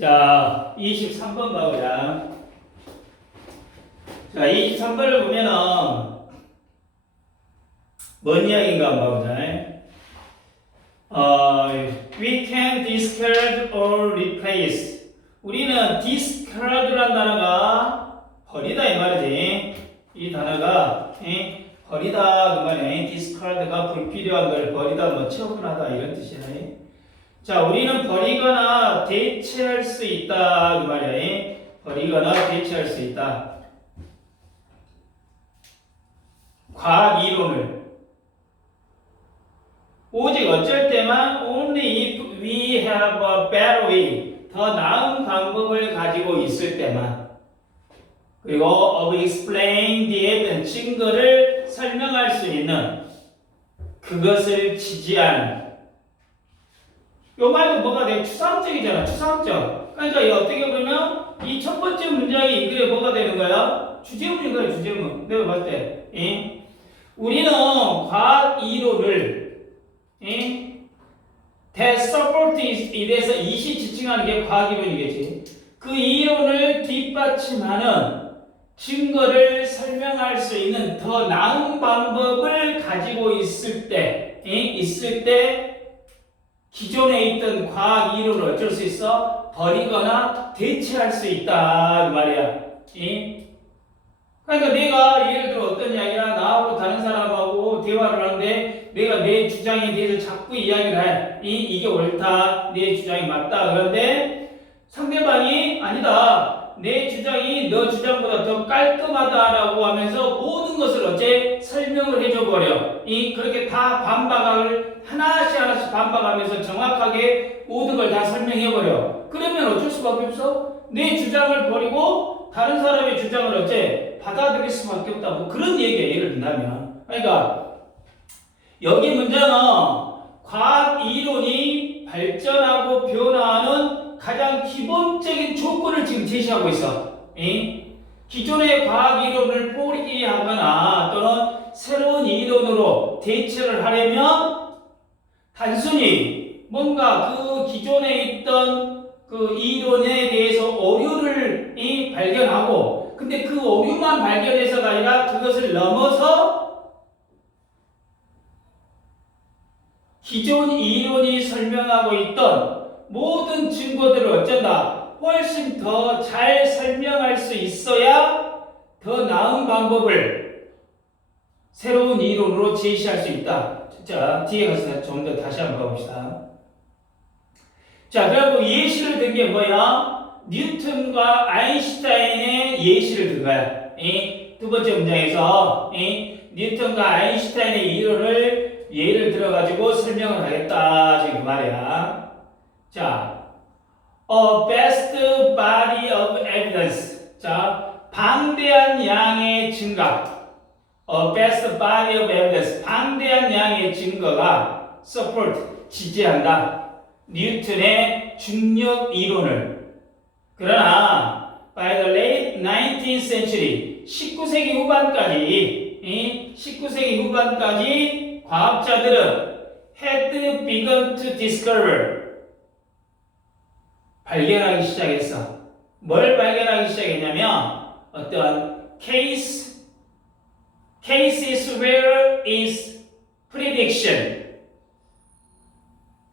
자, 23번 가보자. 자, 23번을 보면은 뭔 이야기인가 한번 가보자. We can discard or replace. 우리는 discard란 단어가 버리다 이 말이지. 이 단어가 버리다 그 말이야. discard가 불필요한 걸 버리다 뭐 처분하다 이런 뜻이야. 자, 우리는 버리거나 대체할 수 있다 그 말이야. 버리거나 대체할 수 있다. 과학 이론을 오직 어쩔 때만 only if we have a better way 더 나은 방법을 가지고 있을 때만 그리고 of explaining the evidence 증거를 설명할 수 있는 그것을 지지하는 요 말은 뭐가 돼? 추상적이잖아. 추상적. 그러니까 이 어떻게 보면 이 첫 번째 문장이 그게 뭐가 되는 거야? 주제문인 거야. 주제문. 내가 봤을 때 우리는 과학 이론을 that support 이래서 이시 지칭하는 게 과학 이론이겠지. 그 이론을 뒷받침하는 증거를 설명할 수 있는 더 나은 방법을 가지고 있을 때 기존에 있던 과학 이론을 어쩔 수 있어? 버리거나 대체할 수 있다 그 말이야. 그러니까 내가 예를 들어 어떤 이야기야 나하고 다른 사람하고 대화를 하는데 내가 내 주장에 대해서 자꾸 이야기를 해. 이게 옳다. 내 주장이 맞다. 그런데 상대방이 아니다. 내 주장이 너 주장보다 더 깔끔하다라고 하면서 모든 것을 어째 설명을 해줘버려. 그렇게 다 반박을 하나씩 반박하면서 정확하게 모든 걸 다 설명해버려. 그러면 어쩔 수밖에 없어. 내 주장을 버리고 다른 사람의 주장을 어째 받아들일 수밖에 없다. 뭐 그런 얘기야. 예를 든다면. 그러니까 여기 문제는 과학 이론이 발전하고 변화하는 가장 기본적인 조건을 지금 제시하고 있어. 기존의 과학 이론을 포기하거나 또는 새로운 이론으로 대체를 하려면 단순히 뭔가 그 기존에 있던 그 이론에 대해서 오류를 발견하고 근데 그 오류만 발견해서가 아니라 그것을 넘어서 기존 이론이 설명하고 있던 모든 증거들을 어쩐다 훨씬 더 잘 설명할 수 있어야 더 나은 방법을 새로운 이론으로 제시할 수 있다. 자, 뒤에 가서 좀 더 다시 한번 봐봅시다. 자, 그리고 예시를 든 게 뭐야? 뉴턴과 아인슈타인의 예시를 든 거야. 두 번째 문장에서 뉴턴과 아인슈타인의 이론을 예를 들어가지고 설명을 하겠다. 지금 그 말이야. 자, a vast body of evidence. 자, 방대한 양의 증거. A vast body of evidence. 방대한 양의 증거가 support, 지지한다. 뉴턴의 중력 이론을. 그러나 by the late 19th century, 19세기 후반까지 과학자들은 had begun to discover 발견하기 시작했어. 뭘 발견하기 시작했냐면 어떤 cases where is prediction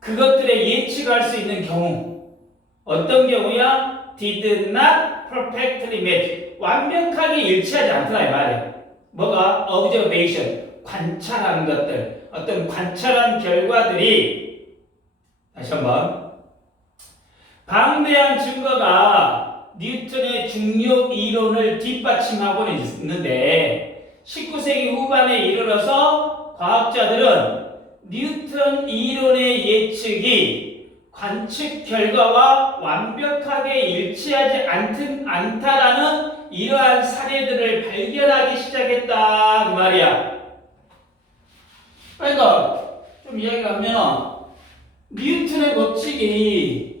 그것들의 예측할 수 있는 경우 어떤 경우야? did not perfectly match 완벽하게 일치하지 않더라 이 말이야. 뭐가? observation 관찰한 것들 어떤 관찰한 결과들이 다시 한번 방대한 증거가 뉴턴의 중력 이론을 뒷받침하고는 있는데 19세기 후반에 이르러서 과학자들은 뉴턴 이론의 예측이 관측 결과와 완벽하게 일치하지 않다라는 이러한 사례들을 발견하기 시작했다 그 말이야. 그러니까 좀 이야기를 하면 뉴턴의 법칙이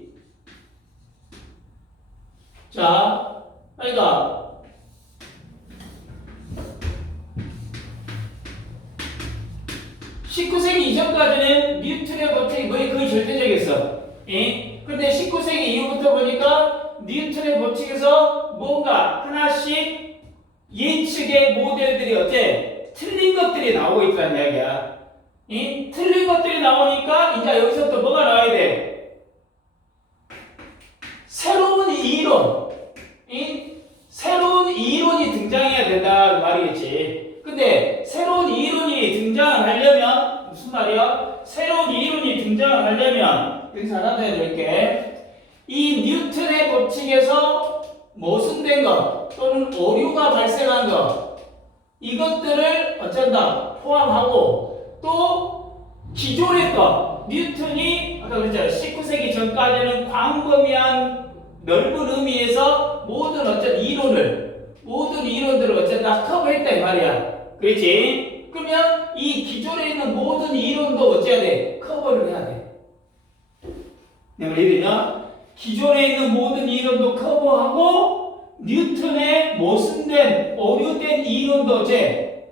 자, 그러니까 19세기 이전까지는 뉴턴의 법칙이 거의 절대적이었어. 근데 19세기 이후부터 보니까 법칙에서 뭔가 하나씩 예측의 모델들이 어째 틀린 것들이 나오고 있다는 이야기야. 이 틀린 것들이 나오니까 이제 여기서 또 뭐가 나와야 돼? 새로운 이론, 새로운 이론이 등장해야 된다 그 말이겠지. 근데 새로운 이론이 등장하려면 무슨 말이야? 새로운 이론이 등장하려면 여기서 하나 더 해야 될게, 이 뉴턴의 법칙에서 모순된 것 또는 오류가 발생한 것, 이것들을 어쩐다 포함하고, 또 기존의 것, 뉴턴이 아까 그랬잖아요. 19세기 전까지는 광범위한 넓은 의미에서 모든 이론들을 어쩐다 커버했다 이 말이야. 그렇지? 그러면 이 기존에 있는 모든 이론도 어째야 돼? 커버를 해야 돼. 내가 이해되냐? 기존에 있는 모든 이론도 커버하고 뉴턴의 모순된 오류된 이론도 어째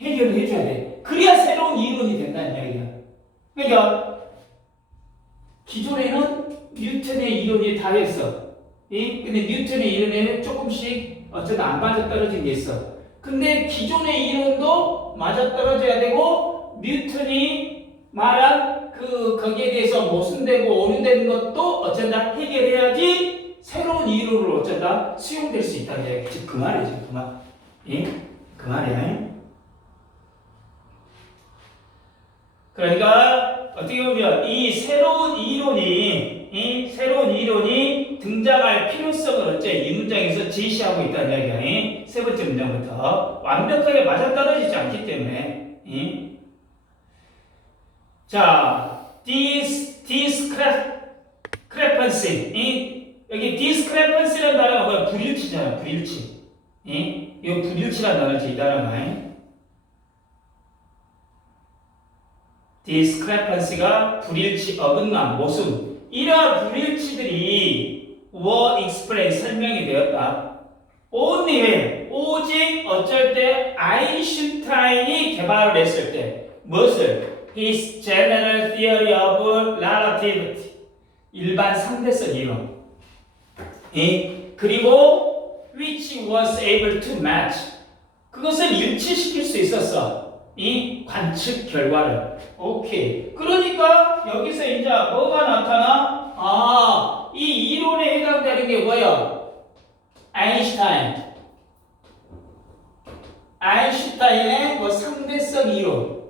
해결을 해줘야 돼. 그래야 새로운 이론이 된다는 이야기야. 그러니까 기존에는 뉴턴의 이론이 다 했어. 근데 뉴턴의 이론에는 조금씩 어쩌다 안 맞아떨어진 게 있어. 근데 기존의 이론도 맞아떨어져야 되고 뉴턴이 말한 거기에 대해서 모순되고 오류된 것도 어쩐다 해결해야지 새로운 이론으로 어쩐다 수용될 수 있다는 얘기. 즉 그 말이지, 그 말. 그 말이야. 그러니까 어떻게 보면 이 새로운 이론이 등장할 필요성을 어째 이 문장에서 제시하고 있다는 이야기야. 세 번째 문장부터 완벽하게 맞아떨어지지 않기 때문에. 자, discrepancy. 여기 discrepancy라는 단어가 뭐야? 불일치잖아, 불일치. 이거 불일치라는 단어지, 이 단어가. discrepancy가 불일치, 어긋남, 모순. 이러한 불일치들이 were explained, 설명이 되었다. only when, 오직 어쩔 때 아인슈타인이 개발을 했을 때. 무엇을? His general theory of relativity. 일반 상대성 이론. 그리고 which was able to match. 그것을 일치시킬 수 있었어. 이 관측 결과를. 오케이. 그러니까 여기서 이제 뭐가 나타나? 이 이론에 해당되는 게 뭐야? 아인슈타인의 뭐 상대성 이론.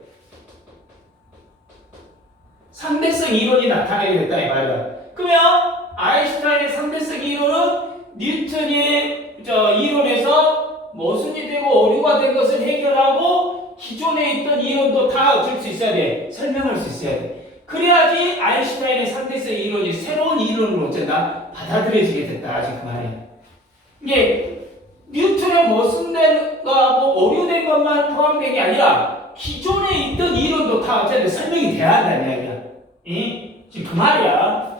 상대성 이론이 나타나게 됐다 이 말이야. 그러면 아인슈타인의 상대성 이론은 뉴턴의 이론에서 모순이 되고 오류가 된 것을 해결하고 기존에 있던 이론도 다 어쩔 수 있어야 돼. 설명할 수 있어야 돼. 그래야지 아인슈타인의 상대성 이론이 새로운 이론으로 어쨌나 받아들여지게 됐다. 지금 그 말이야. 이게 뉴턴의 모순된 거하고 오류된 것만 포함된 게 아니라 기존에 있던 이론도 다 어쨌든 설명이 돼야 한다는 이야기야. 지금 그 말이야.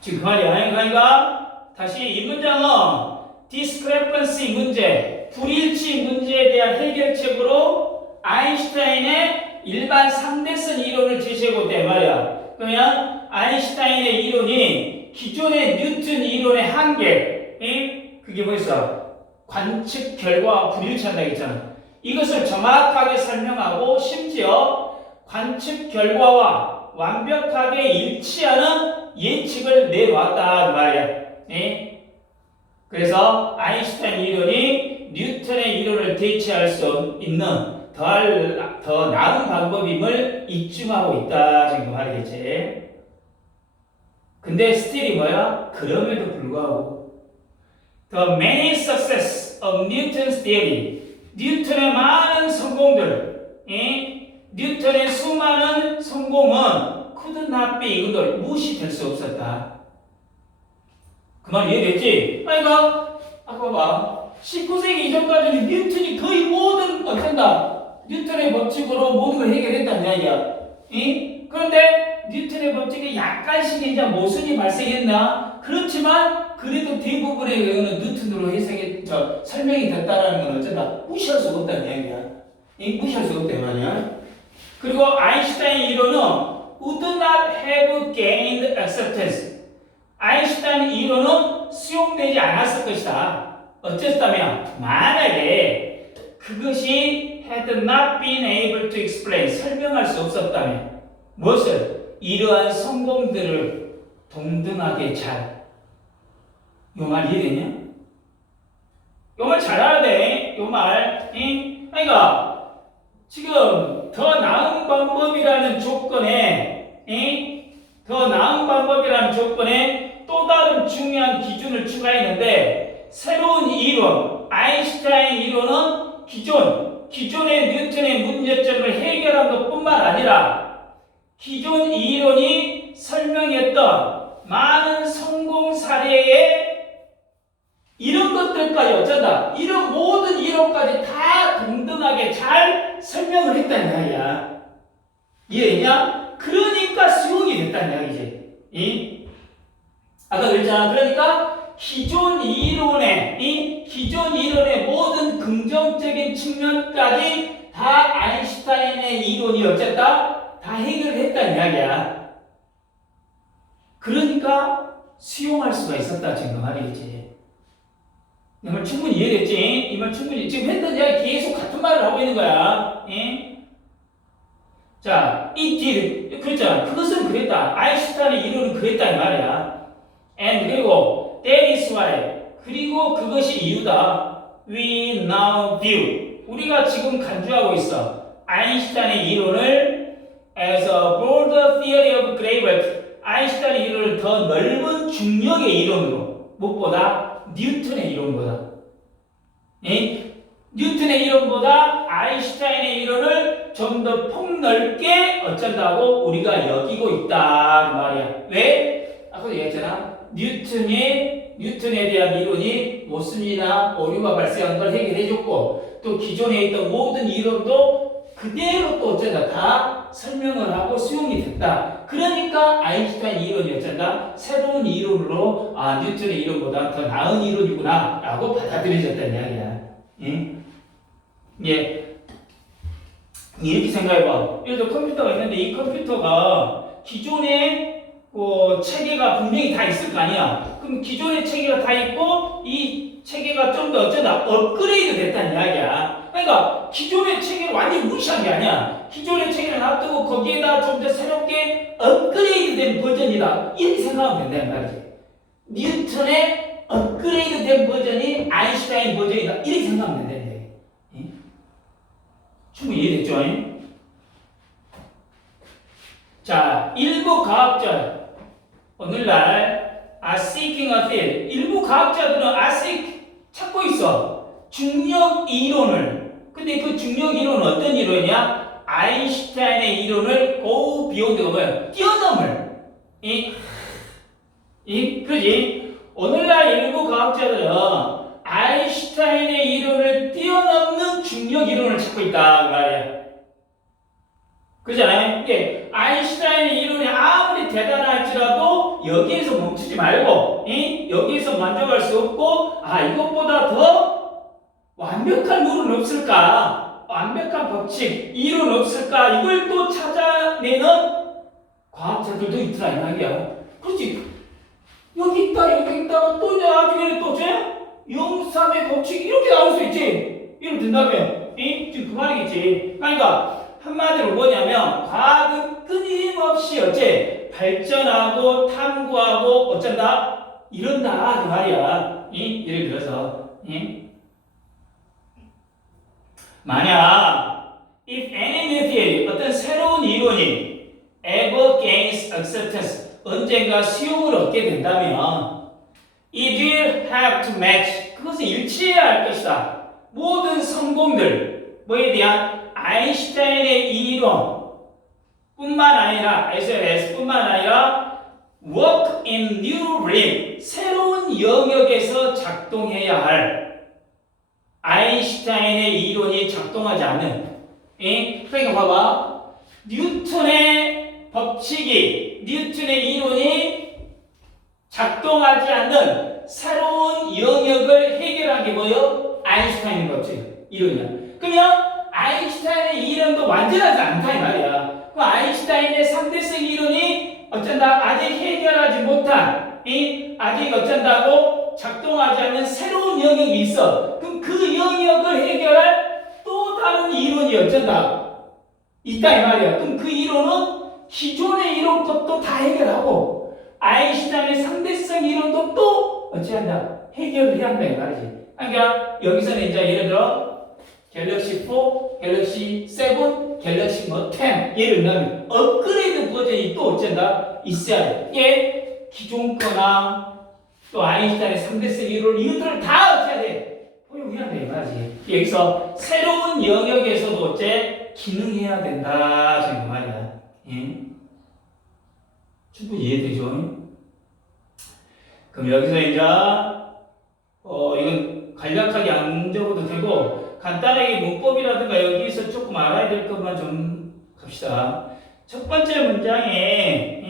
지금 그 말이야. 그러니까 다시 이 문장은 discrepancy 문제, 불일치 문제에 대한 해결책으로 아인슈타인의 일반 상대성 이론을 제시하고 있단 말이야. 그러면 아인슈타인의 이론이 기존의 뉴턴 이론의 한계, 그게 뭐였어? 관측 결과와 불일치한다고 했잖아. 이것을 정확하게 설명하고 심지어 관측 결과와 완벽하게 일치하는 예측을 내놓았다 그 말이야. 그래서 아인슈타인 이론이 뉴턴의 이론을 대체할 수 있는 더 나은 방법임을 입증하고 있다 지금 그 말이겠지. 근데 스틸이 뭐야? 그럼에도 불구하고 The many success of Newton's theory, 뉴턴의 많은 성공들, 뉴턴의 수많은 성공은 could not be, 이것들 무시될 수 없었다. 그 말 이해됐지? 그러니까 아까 봐 19세기 이전까지는 뉴턴이 거의 모든 어쩐다 뉴턴의 법칙으로 모든 걸 해결했다는 이야기야. 그런데 뉴턴의 법칙에 약간씩 이제 모순이 발생했나? 그렇지만 그래도 대부분의 경우는 뉴턴으로 설명이 됐다는 건 어쩐다 무시할 수가 없다는 이야기야. 무시할 수가 없단 말이야. 그리고 아인슈타인 이론은 would not have gained acceptance. 아인슈타인 이론은 수용되지 않았을 것이다. 어쨌다면 만약에 그것이 had not been able to explain 설명할 수 없었다면 무엇을? 이러한 성공들을 동등하게 잘. 요 말 이해되냐? 요 말 잘 알아야 돼. 요 말. 그러니까 지금 더 나은 방법이라는 조건에 더 나은 방법이라는 조건에 또 다른 중요한 기준을 추가했는데 새로운 이론, 아인슈타인 이론은 기존의 뉴턴의 문제점을 해결한 것뿐만 아니라 기존 이론이 설명했던 많은 성공 사례에 이런 것들까지 어쩐다. 이런 모든 이론까지 다 동등하게 잘 설명을 했다는 이야기야. 이해했냐? 그러니까 수용이 됐다는 이야기지. 아까 그랬잖아. 그러니까 기존 이론의 모든 긍정적인 측면까지 다 아인슈타인의 이론이 어쨌다? 다 해결했다는 이야기야. 그러니까 수용할 수가 있었다 지금 그 말이겠지. 이 말 충분히 이해됐지? 이 말 충분히 지금 했던 이야기 계속 같은 말을 하고 있는 거야. 자, 이 뒤에 그랬잖아. 그것은 그랬다. 아인슈타인의 이론은 그랬다 이 말이야. And 그리고 that is why 그리고 그것이 이유다. We now view 우리가 지금 간주하고 있어. 아인슈타인의 이론을 as a broader theory of gravity 아인슈타인의 이론을 더 넓은 중력의 이론으로 무엇보다 뉴턴의 이론보다 뉴턴의 이론보다 아인슈타인의 이론을 좀 더 폭넓게 어쩐다고 우리가 여기고 있다 그 말이야. 왜? 아까도 얘기했잖아. 뉴턴에 대한 이론이 모순이나 오류가 발생한 걸 해결해줬고 또 기존에 있던 모든 이론도 그대로 또 어쩐다 다 설명을 하고 수용이 됐다. 그러니까 아인슈타인 이론이 어쩐다 새로운 이론으로 뉴턴의 이론보다 더 나은 이론이구나 라고 받아들여졌다는 이야기야. 이렇게 생각해봐. 예를 들어 컴퓨터가 있는데 이 컴퓨터가 기존의 체계가 분명히 다 있을 거 아니야. 그럼 기존의 체계가 다 있고 이 체계가 좀 더 어쩌다 업그레이드 됐다는 이야기야. 그러니까 기존의 체계를 완전히 무시한 게 아니야. 기존의 체계를 놔두고 거기에다 좀 더 새롭게 업그레이드 된 버전이다. 이렇게 생각하면 된다는 말이지. 뉴턴의 업그레이드 된 버전이 아인슈타인 버전이다. 이렇게 생각하면 된다는 얘기. 충분히 이해됐죠? 자, 일부 과학자 오늘날 seeking a field 일부 과학자들은 찾고 있어. 중력 이론을. 근데 그 중력 이론은 어떤 이론이냐? 아인슈타인의 이론을 go beyond가 뭐야? 뛰어넘을. 그지? 오늘날 일부 과학자들은 아인슈타인의 이론을 뛰어넘는 중력 이론을 찾고 있다 그 말이야. 그잖아요. 이게 아인슈타인의 이론이 아무리 대단할지라도 여기에서 멈추지 말고, 여기에서 만족할 수 없고, 이것보다 더 완벽한 룰은 없을까? 완벽한 법칙, 이론 없을까? 이걸 또 찾아내는 과학자들도 있더라 이 말이야. 그렇지? 여기 있다가 또 나중에는 또 영삼의 법칙 이렇게 나올 수 있지. 이러면 된다며. 지금 그 말이겠지. 그러니까 한마디로 뭐냐면 과학은 끊임없이 발전하고 탐구하고 어쩐다? 이런다 그 말이야. 예를 들어서 만약 if any new theory 어떤 새로운 이론이 ever gains acceptance 언젠가 수용을 얻게 된다면 it will have to match 그것은 일치해야 할 것이다. 모든 성공들 뭐에 대한 아인슈타인의 이론 뿐만 아니라 뿐만 아니라 work in new realm 새로운 영역에서 작동해야 할 아인슈타인의 이론이 작동하지 않는 그러니까 봐봐 뉴턴의 뉴턴의 이론이 작동하지 않는 새로운 영역을 해결한 게 뭐예요? 아인슈타인의 법칙 이론이야. 그러면 아인슈타인의 이론도 완전하지 않다 이 말이야. 그럼 아인슈타인의 상대성 이론이 어쩐다 아직 해결하지 못한 아직 어쩐다고 작동하지 않는 새로운 영역이 있어. 그럼 그 영역을 해결할 또 다른 이론이 어쩐다 있다 이 말이야. 그럼 그 이론은 기존의 이론 것도 다 해결하고 아인슈타인의 상대성 이론도 또 어찌한다 해결을 해야 한다 이 말이지. 그러니까 여기서는 이제 예를 들어 갤럭시 4, 갤럭시 7, 갤럭시 뭐 10 예를 들면 업그레이드 버전이 또 어쩐다 있어야 돼. 이게 기존 거나 또 아인슈타인의 상대성 이론 이것들을 다 어찌해야 돼 포용해야 돼 이 말이지. 여기서 새로운 영역에서도 어째 기능해야 된다 지금 그 말이야. 예? 충분히 이해되죠? 그럼 여기서 이제 이건 간략하게 안 적어도 되고 간단하게 문법이라든가 여기서 조금 알아야 될 것만 좀 갑시다. 첫 번째 문장에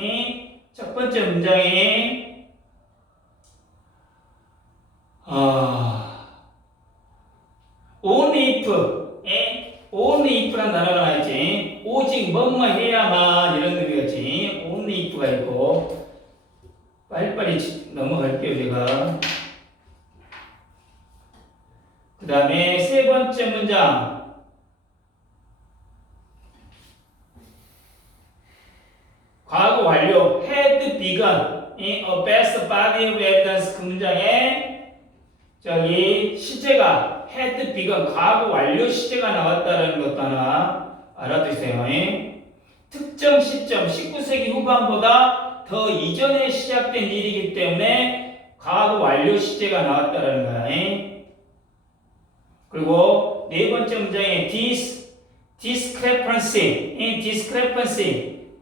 only if란 단어가 나있지. 오직 뭐뭐 해야만 이런 의미였지. only if가 있고 빨리빨리 넘어갈게요 제가. 그 다음에 세 번째 문장 과거 완료 had begun in a best body of evidence. 그 문장에 저기 시제가 had begun 과거 완료 시제가 나왔다는 것도 하나 알아두세요. 특정 시점 19세기 후반보다 더 이전에 시작된 일이기 때문에 과거 완료 시제가 나왔다는 거야. 그리고 네 번째 문장에 discrepancy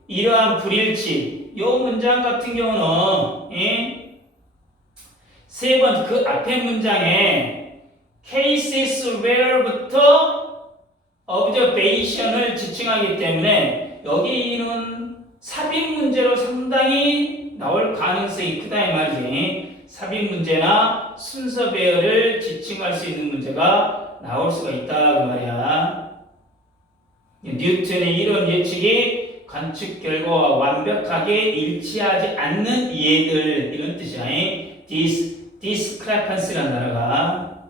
이러한 불일치. 이 문장 같은 경우는 세 번째 그 앞에 문장에 cases where부터 observation을 지칭하기 때문에 여기는 삽입 문제로 상당히 나올 가능성이 크다 이 말이지. 삽입 문제나 순서 배열을 지칭할 수 있는 문제가 나올 수가 있다 그 말이야. 뉴턴의 이론 예측이 관측 결과와 완벽하게 일치하지 않는 이해들 이런 뜻이야. discrepancy라는 단어가.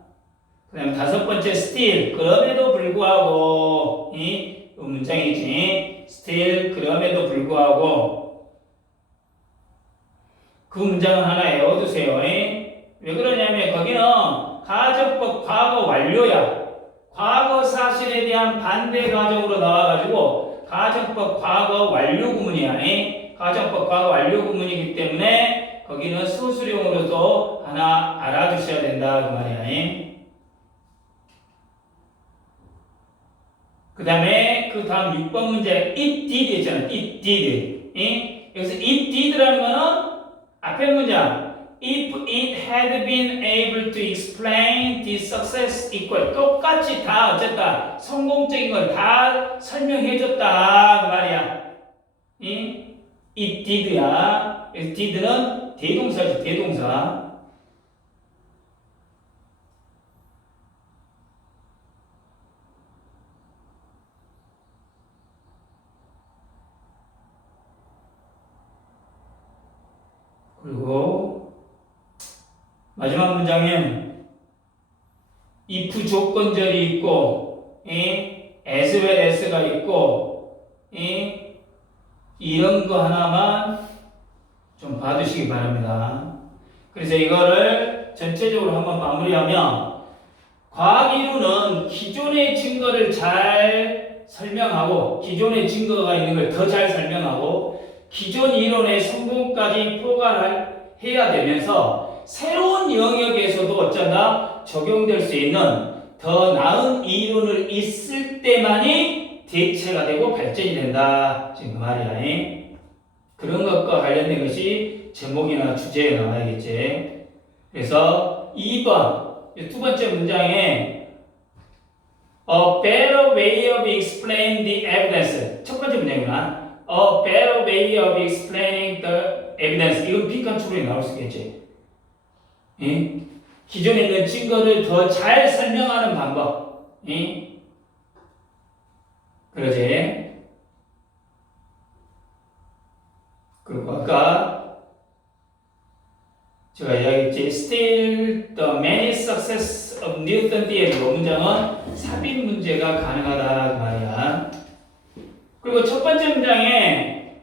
그 다음에 다섯 번째 still 그럼에도 불구하고 이 문장이지. still 그럼에도 불구하고 그 문장은 하나 외워두세요. 왜 그러냐면 거기는 가정법 과거 완료야. 과거 사실에 대한 반대 가정으로 나와가지고 가정법 과거 완료 구문이야. 가정법 과거 완료 구문이기 때문에 거기는 수수령으로도 하나 알아두셔야 된다 그 말이야. 그 다음에 그 다음 6번 문제 it did 있잖아. it did. 여기서 it did라는 거는 앞에 문장 if it had been able to explain the success equal 똑같이 다 어쨌다 성공적인 걸 다 설명해줬다 그 말이야. it did야. did는 대동사지 대동사. 그리고 마지막 문장엔 if 조건절이 있고 as well as가 있고 이런 거 하나만 좀 봐두시기 바랍니다. 그래서 이거를 전체적으로 한번 마무리하면 과학 이론은 기존의 증거를 잘 설명하고 기존의 증거가 있는 걸 더 잘 설명하고 기존 이론의 성공까지 포괄해야 되면서 새로운 영역에서도 어쩌다 적용될 수 있는 더 나은 이론을 있을 때만이 대체가 되고 발전이 된다. 지금 그 말이야. 그런 것과 관련된 것이 제목이나 주제에 나와야겠지. 그래서 2번 두 번째 문장에 A better way of explaining the evidence 첫 번째 문장이구나. A better way of explaining the evidence. 이건 빈칸축으로 나올 수 있겠지. 기존에 있는 증거를 더 잘 설명하는 방법. 그러지. 그리고 아까 제가 이야기했지. Still the many success of Newton theory. 이 문장은 삽입 문제가 가능하다 그 말이야. 그리고 첫 번째 문장에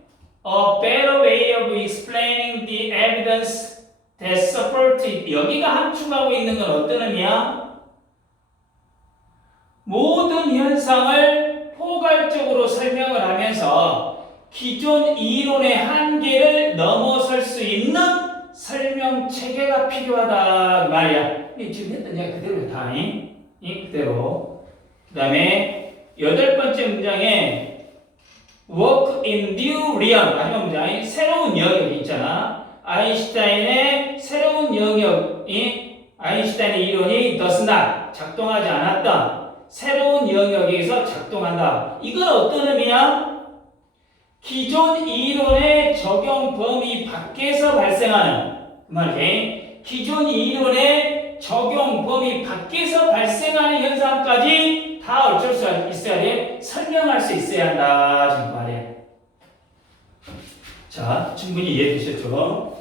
A better way of explaining the evidence that support it. 여기가 함축하고 있는 건 어떤 의미야? 모든 현상을 포괄적으로 설명을 하면서 기존 이론의 한계를 넘어설 수 있는 설명 체계가 필요하다 그 말이야. 지금 했던 얘기 그대로 다 이 그대로. 그 다음에 여덟 번째 문장에 work in new realm 마지막 문장이 새로운 영역이 있잖아. 아인슈타인의 새로운 영역이 아인슈타인의 이론이 does not 작동하지 않았던 새로운 영역에서 작동한다. 이건 어떤 의미야? 기존 이론의 적용 범위 밖에서 발생하는 그 말이지. 기존 이론의 적용 범위 밖에서 발생하는 현상까지 다 어쩔 수 있어야 돼. 설명할 수 있어야 한다. 지금 말이야. 자, 충분히 이해되셨죠?